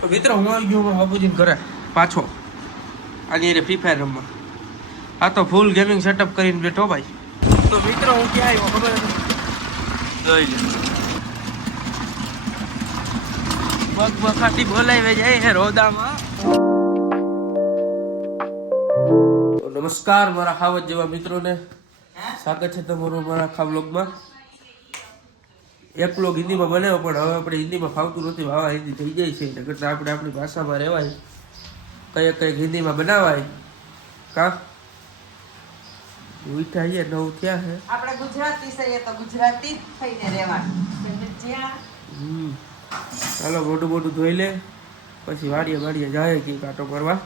તો મિત્રો હું આવી ગયો બાબુજીને ઘરે પાછો આની અરે ફ્રી ફાયર રમવા. આ તો ફૂલ ગેમિંગ સેટઅપ કરીને બેઠો ભાઈ. તો મિત્રો હું ક્યાં આવ્યો ખબર જોઈ લે બગ બખાટી બોલાવી જાય હે રોદામાં. નમસ્કાર મારા ખાવત જેવા મિત્રોને, સ્વાગત છે તમારું મારા ખા વ્લોગમાં. એક વ્લોગ હિન્દીમાં બનાવ્યો પણ હવે આપણે હિન્દીમાં ફાવતું નથી, વાવા હિન્દી થઈ જાય છે એટલે કરતાં આપણે આપણી ભાષામાં રહેવાય, કંઈક હિન્દીમાં બનાવાય. કા ઉઠા છે નવ થયા છે આપણે ગુજરાતી છે તો ગુજરાતી જ થઈને રહેવાનું. ચાલો મોટું ધોઈ લે પછી વાડીએ જાય કે કાંટો કરવા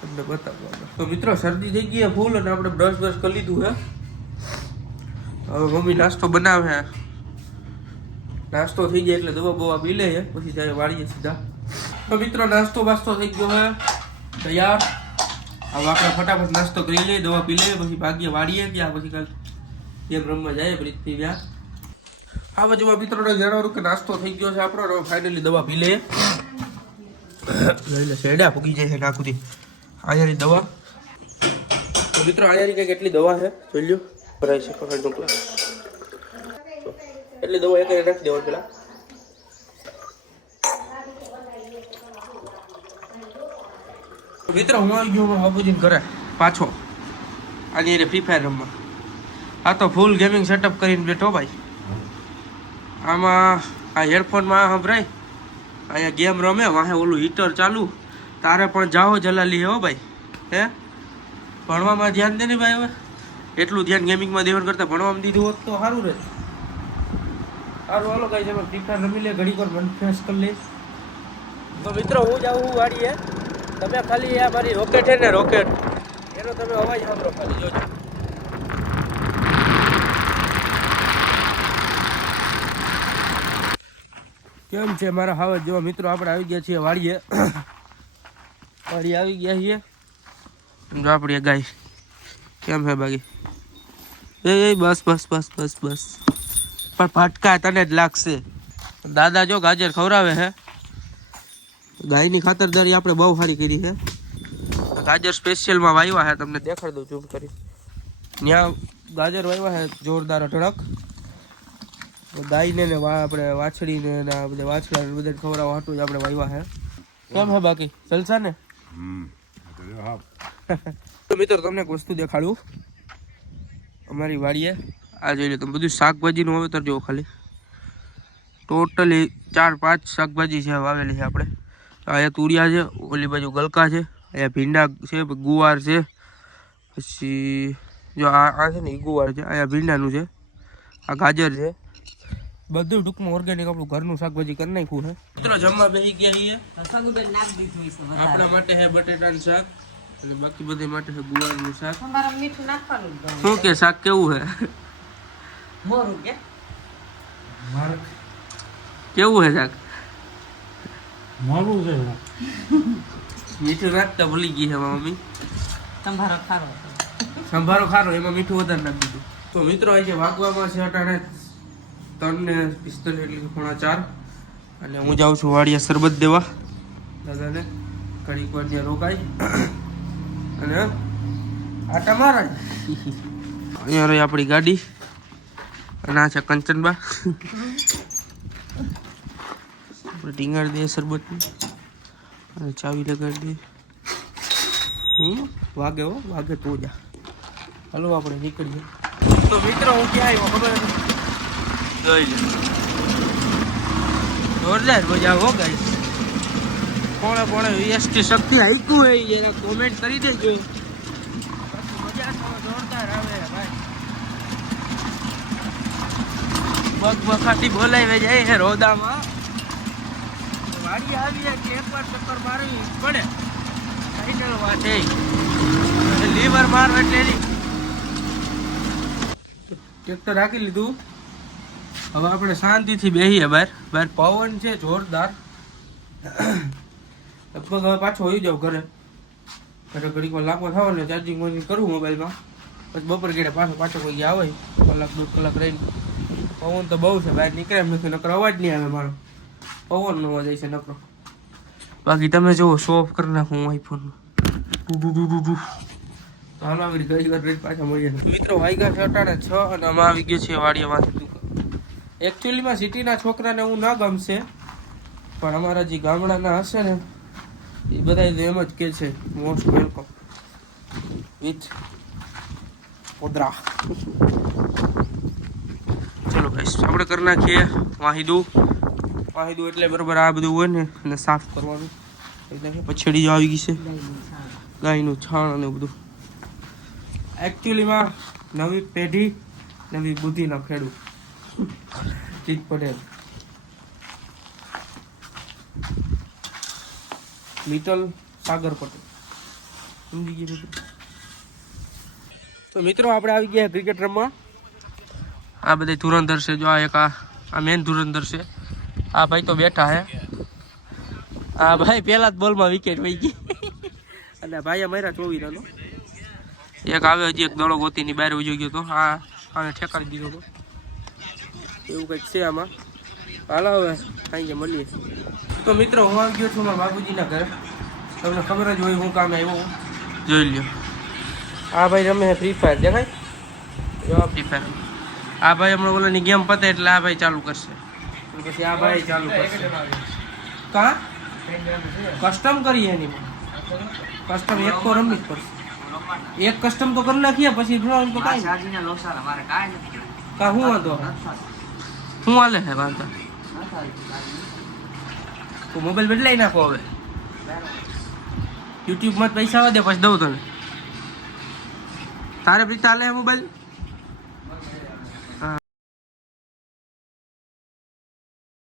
તમને બતાવવા. તો મિત્રો શરદી થઈ ગઈ ફૂલ અને આપણે બ્રશ કરી લીધું હે. હવે મમ્મી નાસ્તો બનાવે. નાસ્તો થઈ જાય એટલે દવા બવા પી લે પછી જાય વાળીએ સીધા. તો મિત્રો નાસ્તો બાસ્તો થઈ ગયો હે તૈયાર. હવે આપણે ફટાફટ નાસ્તો કરી લઈએ, દવા પી લઈએ, પછી ભાગીએ વાળીએ ત્યાં પછી કાલ ગેમ રમવા જાય પ્રીતથી ત્યાં. આ બાજુમાં મિત્રોને જણાવું કે નાસ્તો થઈ ગયો છે આપણો. હવે ફાઇનલી દવા પી લઈએ. લઈ લે શેડા ફૂકી જાય છે નાખુથી આયારી દવા. તો મિત્રો આયારી કંઈક એટલી દવા છે જોઈ લ્યો. ભરાય છે પકડ નો એટલી દવા એક નાખી દેવાની પેલા. મિત્રો હું આવી ગયો બાબુજીને ઘરે પાછો આની અરે ફ્રી ફાયર રમવા. આ તો ફૂલ ગેમિંગ સેટઅપ કરીને બેઠો ભાઈ. આમાં આ હેડફોનમાં સંભળાય, અહીંયા ગેમ રમે, વાહે ઓલું હીટર ચાલુ. તારે પણ જાઓ જલાલી હો ભાઈ. હે ભણવામાં ધ્યાન દે ને ભાઈ. હવે એટલું ધ્યાન ગેમિંગમાં દેવાનું કરતાં ભણવામાં દીધું હોત તો સારું રહે. સારું હાલો કઈ છે ફ્રી ફાયર રમી લે, ઘડીક વાર મન ફ્રેશ કરી લે. તો મિત્રો હું જાઉં વાડીએ. તમે ખાલી આ મારી રોકેટ છે ને રોકેટ, એનો તમે અવાજ સાંભળો ખાલી જોજો. કેમ છે મારા હાવત જેવા મિત્રો, આપણે આવી ગયા છીએ વાડીએ. વાડી આવી ગયા છીએ. જો આપણી ગાય કેમ છે બાકી એ બસ પણ ફટકા તને જ લાગશે. દાદા જો ગાજર ખવડાવે છે. ગાયની ખાતરદારી આપણે બહુ સારી કરી છે. ગાજર સ્પેશિયલમાં વાવ્યા છે, તમને દેખાડી દઉં ઝૂમ કરી. ત્યાં ગાજર વાવ્યા છે જોરદાર અઢળક. ગાયને ને આપણે વાછડીને ને બધા વાછડાને બધાને ખવડાવવા હાટું જ આપણે વાવ્યા છે. કેમ છે બાકી જલસા ને? તો મિત્રો તમને એક વસ્તુ દેખાડું અમારી વાડીએ. આ જોઈ લો તમે, બધું શાકભાજીનું વાવેતર જોવો ખાલી. ટોટલી 4-5 શાકભાજી છે વાવેલી છે આપણે. અહીંયા તુરિયા છે, ઓલી બાજુ ગલકા છે, અહીંયા ભીંડા છે, ગુવાર છે, પછી જો આ છે ને એ ગુવાર છે, અહીંયા ભીંડાનું છે, આ ગાજર છે, બધું ટૂંકમાં ઓર્ગેનિક આપણું ઘરનું શાકભાજી કરી નાખ્યું છે. મિત્રો જમવા બેસી ગયા છીએ. આપણા માટે છે બટેટાનું શાક અને બાકી બધા માટે છે ગુવારનું શાક. શું કે શાક કેવું છે? કેવું છે શાક? મારું છે મીઠું નાખતા ભૂલી ગઈ છે મમ્મી. સંભારો ખારો એમાં મીઠું વધારે નાખી દીધું. તો મિત્રો આજે વાગવામાં છે અટાણે 3:45 એટલે 3:45 અને હું જાઉં છું વાડીએ શરબત દેવા દાદાને. ઘડીક વાર ત્યાં રોકાઈ અને આટા મારા. અહીંયા રહી આપણી ગાડી અને આ છે કંચનબા. આપણે ટીંગાડી દઈએ શરબતની અને ચાવી લગાડી દઈએ. વાગે તો જા. હાલો આપણે નીકળીએ. તો મિત્રો હું ક્યાં આવ્યો ખબર જોઈ લે જોરદાર મજા હો ગાઈસ. કોણે એસટી શક્તિ હાઈકું હોય એના કોમેન્ટ કરી દેજો. મજા તો જોરદાર આવે ભાઈ. બગ બખાટી બોલાવી જાય છે રોદામાં. વાડી આવી કે એકવાર ચક્કર મારવી પડે. ફાઈનલ વાત છે લીવર મારવા એટલે ટ્રેક્ટર રાખી લીધું. હવે આપણે શાંતિથી બેસીએ બહાર પવન છે જોરદાર. લગભગ હવે પાછો હોઈ જાવ ઘરે ઘડીક વાર લાંબો થાવ ને ચાર્જિંગ કરું મોબાઈલમાં, પછી બપોર ગેડે પાછો કોઈ ગયા આવે 1-2 કલાક રહીને. પવન તો બહુ છે, બહાર નીકળે એમ નથી, નકરો અવાજ નહીં આવે મારો. પવનનો અવાજ છે નકરો. બાકી તમે જુઓ શો ઓફ કરી નાખું આઈફોન હાલો આગળ ગઈ ઘર પાછા મળીએ મિત્રો વાગ્યા છે 8:06 અને અમે આવી ગયા છીએ વાડિયામાંથી દુકાન. એકચ્યુઅલીમાં સિટીના છોકરાને હું ના ગમશે, પણ અમારા જે ગામડાના હશે ને એ બધા એમ જ કે છે મોસ્ટ વેલકમ વિથ પોદરા. ચલો ગાઈસ આપણે કરી નાખીએ વાહિદું એટલે બરોબર આ બધું હોય ને અને સાફ કરવાનું. એટલે પછડી આવી ગઈ છે ગાયનું છાણ અને બધું. એકચ્યુઅલીમાં નવી પેઢી નવી બુદ્ધિના ખેડૂત જીત પટેલ લિટલ સાગર પટેલ સમજી ગયા મિત્રો. તો મિત્રો આપણે આવી ગયા ક્રિકેટ રમવા. આ બધા ધુરંધર છે, જો આ એક આ મેન ધુરંધર છે. આ ભાઈ તો બેઠા હે. આ ભાઈ પહેલા જ બોલમાં વિકેટ વહી ગઈ અને ભાઈ માર્યા 24 રનો. એક આવે હજી એક દડો ગોતીની બહાર ઉજવી ગયો હતો. હા આને ઠેકાડી દીધો હતો એવું કંઈક છે આમાં. હાલો હવે અહીં મળીએ. તો મિત્રો હું આવી ગયો છું મારા બાપુજીના ઘરે. તમને ખબર જ હોય હું કામે આવ્યો, જોઈ લ્યો. આ ભાઈ રમે ફ્રી ફાયર, દેખાય જો ફ્રી ફાયર. આ ભાઈ હમણાં ઓલાની ગેમ પતે એટલે આ ભાઈ ચાલુ કરશે, પછી આ ભાઈ ચાલુ કરશે. કા કસ્ટમ કરીએ એની કસ્ટમ એક તો રમવી જ પડશે. એક કસ્ટમ તો કરી નાખીએ પછી ડ્રોઈંગ તો કાંઈ કા હું વાંધો હું હાલે હે વાંધો. તો મોબાઈલ બદલાઈ નાખો હવે. યુટ્યુબમાં જ પૈસા આવે દે પછી દઉં તને. તારે પછી ચાલે હે મોબાઈલ?